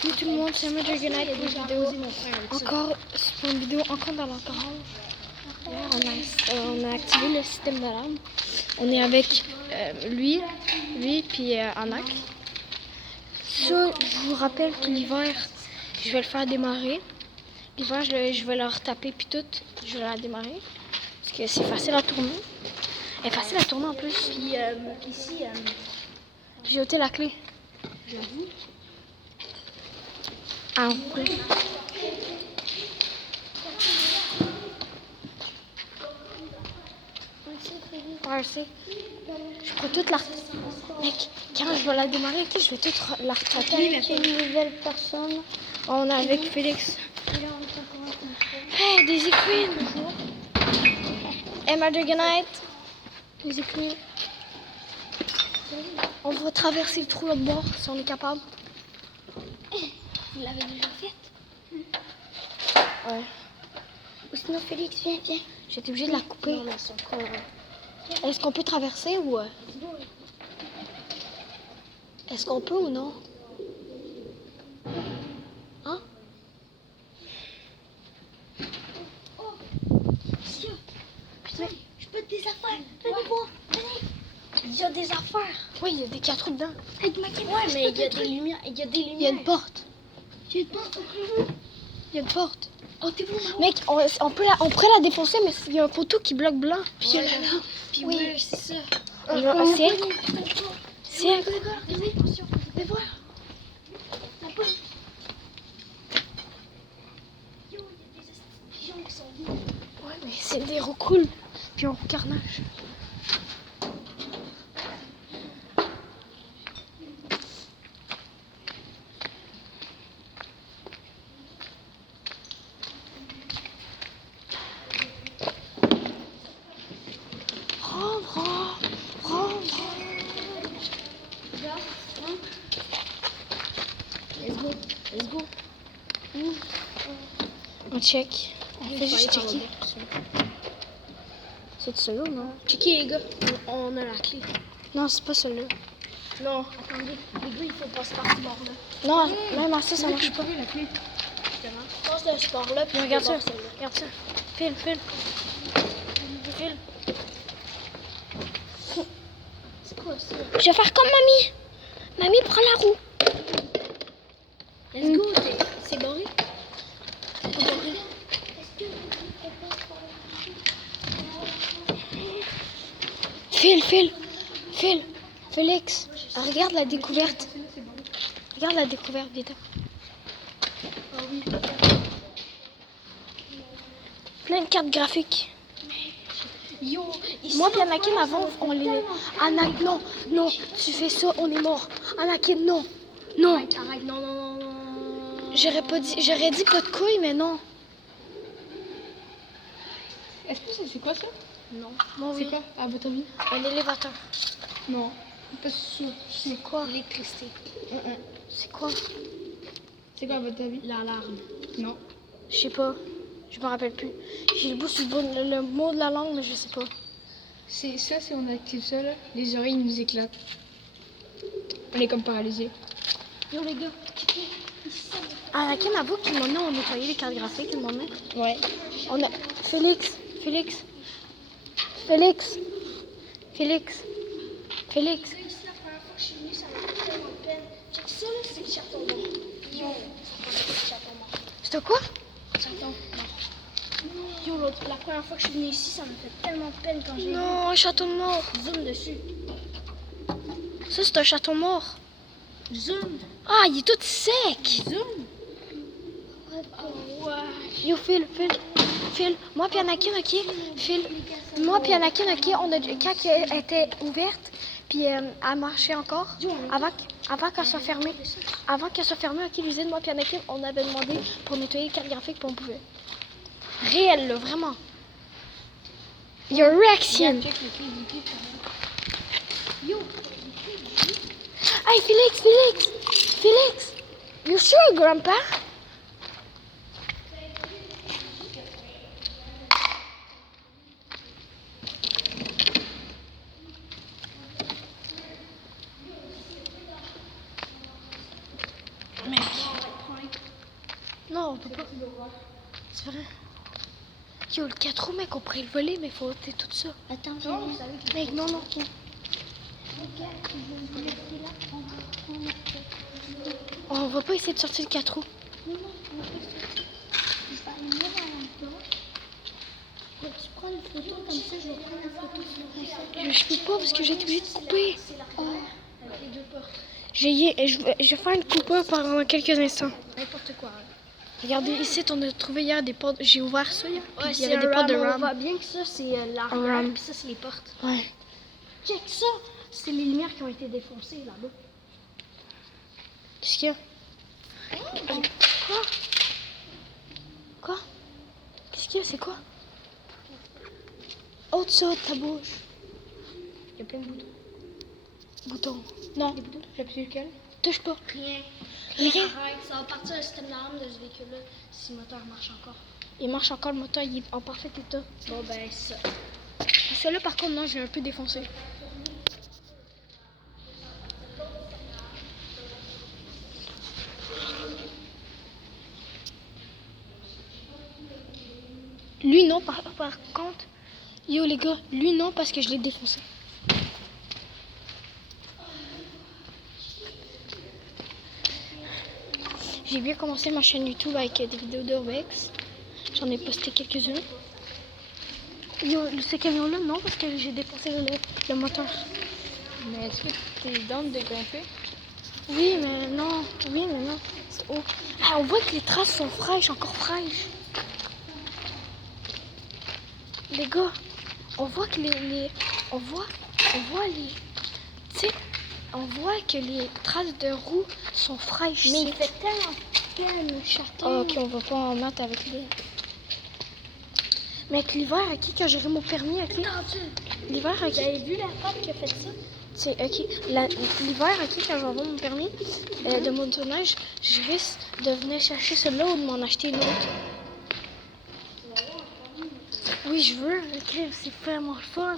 Salut tout le monde, c'est Major Unite pour une vidéo. Encore, c'est pour une vidéo encore dans la garage. On a activé le système d'alarme. On est avec lui puis Anak. Ça, je vous rappelle que l'hiver, je vais le faire démarrer. L'hiver, je vais leur taper puis tout. Je vais la démarrer. Parce que c'est facile à tourner. Elle est facile à tourner en plus. Puis ici, J'ai ôté la clé. j'avoue. Ah, oui. Ouais, je sais. Je prends toute la... Mec, quand je vais la démarrer, je vais toute la retaper. Une nouvelle personne. On est avec Félix. Hey, Daisy Queen. Hey, Major Unite. Daisy Queen. On va traverser le trou là de bord si on est capable. Vous l'avez déjà faite? Ouais. Ou sinon, Félix, viens. J'étais obligée de la couper. Non, mais son corps. Est-ce qu'on peut traverser ou... Est-ce qu'on peut ou non? Hein? Oh, monsieur. Putain, je peux des affaires. Venez voir, venez. Il y a des affaires. Oui, il y a des 4 dedans. Avec ma caméra. Ouais, mais il y a des lumières. Il y a des lumières. Il y a une porte. Il y a une porte. Il y a une porte. Oh, t'es bon, maman? Mec, on pourrait la défoncer, mais il y a un poteau qui bloque blanc. Puis il y a la lampe. Puis Oui. ouais, c'est ça. C'est C'est regardez, attention. Viens voir. La porte. Yo, il y a des pigeons qui sont venus. Ouais, mais c'est des roues cool. Puis on carnage. Rentre. Let's go. On check. On fait juste checker. C'est celui-là ou non? Checker, les gars. On a la clé. Non, c'est pas celui-là. Non, attendez. Les gars, il faut passer par ce bord-là. Non, même à ça marche pas. La clé. Passe de ce bord-là, puis Regarde ça. voir celle-là. Regarde ça. File. C'est quoi ça? Je vais faire comme mamie. Mamie, prends la roue. Let's go. C'est barré? C'est pas barré. File. Félix, regarde la découverte. Regarde la découverte, vite. Ah oui. Plein de cartes graphiques. Yo, ici, Moi et Anakin avant, on les... Anakin, non, tu fais ça, on est mort. Anakin, non. Arrête, non. J'aurais dit pas de couilles, mais non. Est-ce que c'est quoi ça? Non. Moi, C'est oui. quoi, à votre avis? Un élévateur. Non, pas sûr. C'est quoi? L'électricité. C'est quoi? C'est quoi, à votre avis? L'alarme. Non. Je sais pas. Je me rappelle plus. J'ai le bout sur le mot de la langue, mais je sais pas. C'est ça, si on active ça, là, les oreilles nous éclatent. On est comme paralysés. Yo, les gars, checkez. Ici, ça me fait... Anakin, avoue qu'il m'en a nettoyé les cartes graphiques, il m'en a. Ouais. On a... Félix. Ici, la première fois que je suis venue, ça m'a fait tellement de peine. Check ça, là, c'est le chaton mort. Yo, c'est le chaton mort. C'était quoi? Chaton mort. Yo, la première fois que je suis venue ici, ça m'a fait tellement de peine quand j'ai Non, un chaton mort. vu. Zoom dessus. Ça, c'est un chaton mort. Zoom. Ah, il est tout sec. Zoom. Oh, ouais. Yo, Phil. Moi puis Anakin, ok? Phil. Moi puis Anakin, ok? On a, quand elle était ouverte, puis elle marchait encore, avant qu'elle soit fermée. Avant qu'elle soit fermée, ok, l'usine, moi puis Anakin, on avait demandé pour nettoyer les cartes graphiques, puis on pouvait. Réel, là, vraiment. Your reaction. Check les clés du pied. Yo. Hey, Félix. You sure, Grandpa? Mec. Non, on peut pas. C'est vrai. Yo, le 4 roues, mec, on pourrait le voler, mais faut ôter tout ça. Attends, Mec, non, non. On va pas essayer de sortir le 4 roues. Je vais aller voir à l'emploi. Tu prends une photo comme ça, je vais prendre la photo sur le concept. Je peux pas parce que j'ai été obligée de couper. C'est l'arrière avec les deux portes. Je vais faire une coupure pendant quelques instants. N'importe quoi. Regardez, ici, on a trouvé hier des portes. J'ai ouvert ça hier. Puis Ouais, il y avait des portes de On RAM. voit bien que ça, c'est Un l'arrière, RAM. puis ça, c'est les portes. Ouais. Check ça! C'est les lumières qui ont été défoncées là-bas. Qu'est-ce qu'il y a? Quoi? Quoi? Qu'est-ce qu'il y a? C'est quoi? Ôte ça de ta bouche. Il y a plein de boutons. Bouton. Non, Des boutons? J'appuie lequel? touche pas. Rien. Rien. Arrête, ça va partir le système d'alarme de ce véhicule-là si le moteur marche encore. Il marche encore, le moteur, il est en parfait état. Bon, ben, ça. Celui-là, par contre, non, je l'ai un peu défoncé. Lui, non, par contre. Yo, les gars, lui, non, parce que je l'ai défoncé. J'ai bien commencé ma chaîne YouTube avec des vidéos d'Urbex. J'en ai posté quelques-unes. Yo, ce camion-là, non, parce que j'ai défoncé le moteur. Mais est-ce que t'es dans de grimper? Oui, mais non. Oui, mais non. C'est haut. Ah, on voit que les traces sont fraîches, encore fraîches. Les gars, on voit que on voit les, tu sais, on voit que les traces de roues sont fraîches. Mais il c'est- fait tellement peine, chaton. Ah, ok, on va pas en mettre avec les. Mais avec l'hiver, ok, quand j'aurai mon permis, ok. L'hiver, ok. Vous avez vu la femme qui a fait ça? C'est ok. L'hiver, ok, quand je vais avoir mon permis de motoneige, je risque de venir chercher celui-là ou de m'en acheter une autre. Oui, je veux. Ok, c'est vraiment le fun.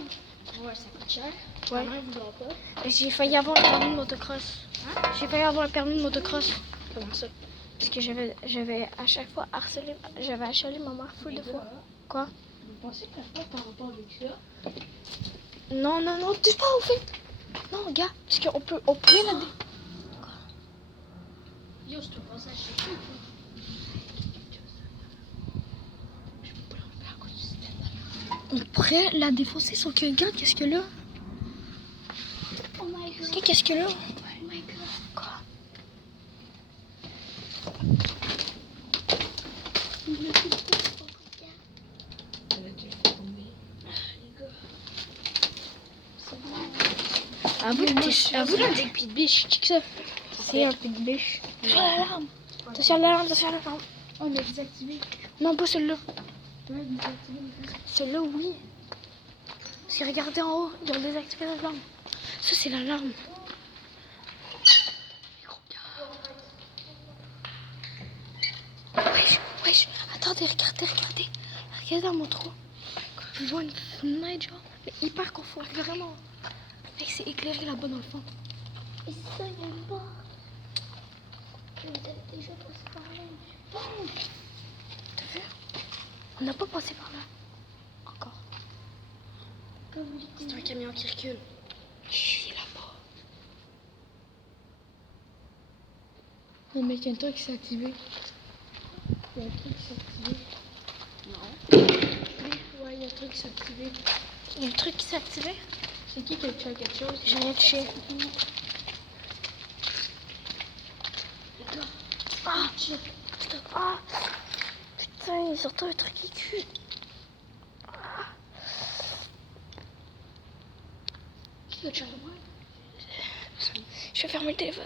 Ouais, ça coûte cher. Ouais. Ma mère voudra pas. J'ai failli avoir le permis de motocross. J'ai failli avoir le permis de motocross. Comment ça? Parce que j'avais à chaque fois j'avais harcelé ma mère full de fois. Quoi? Vous pensez que la porte par rapport avec ça? Non, non, non, touche pas au fait. Non, gars, parce qu'on peut la dé... Yo, c'est un passage chez toi. On pourrait la défoncer, sauf que, regarde, qu'est-ce que là? Oh my god. Ok, qu'est-ce que là? Oh my god. Quoi? Il me fait peur, c'est pas possible. Elle a dû le faire tomber. À vous, là, des petites biches, check ça. C'est un petit biche. Attention à l'alarme. Attention à l'alarme, attention à l'alarme. Oh, on a désactivé. Non, pas celui-là. Ouais, désactivé. Celui-là, oui. Parce que regardez en haut, ils ont désactivé l'alarme. Ça, c'est l'alarme. Wesh, wesh. Attendez, regardez. Regardez dans mon trou. Je vois une fenêtre, genre. Mais hyper confort, vraiment. Mec, c'est éclairé là-bas dans le fond. Et ça, il y a une barre. Vous avez déjà passé par là. Oh. T'as vu? On n'a pas passé par là. Encore. C'est un camion qui recule. Chut, il est là-bas. Non, mais il y a un truc qui s'est activé. Il y a un truc qui s'est activé. Oui, ouais, il y a un truc qui s'est activé. Il y a un truc qui s'est activé. C'est qui a touché à quelque chose? J'ai rien touché. Ah, ah, putain, il sortait un truc qui cul. Ah. Qui a touché à moi? Je vais fermer le téléphone.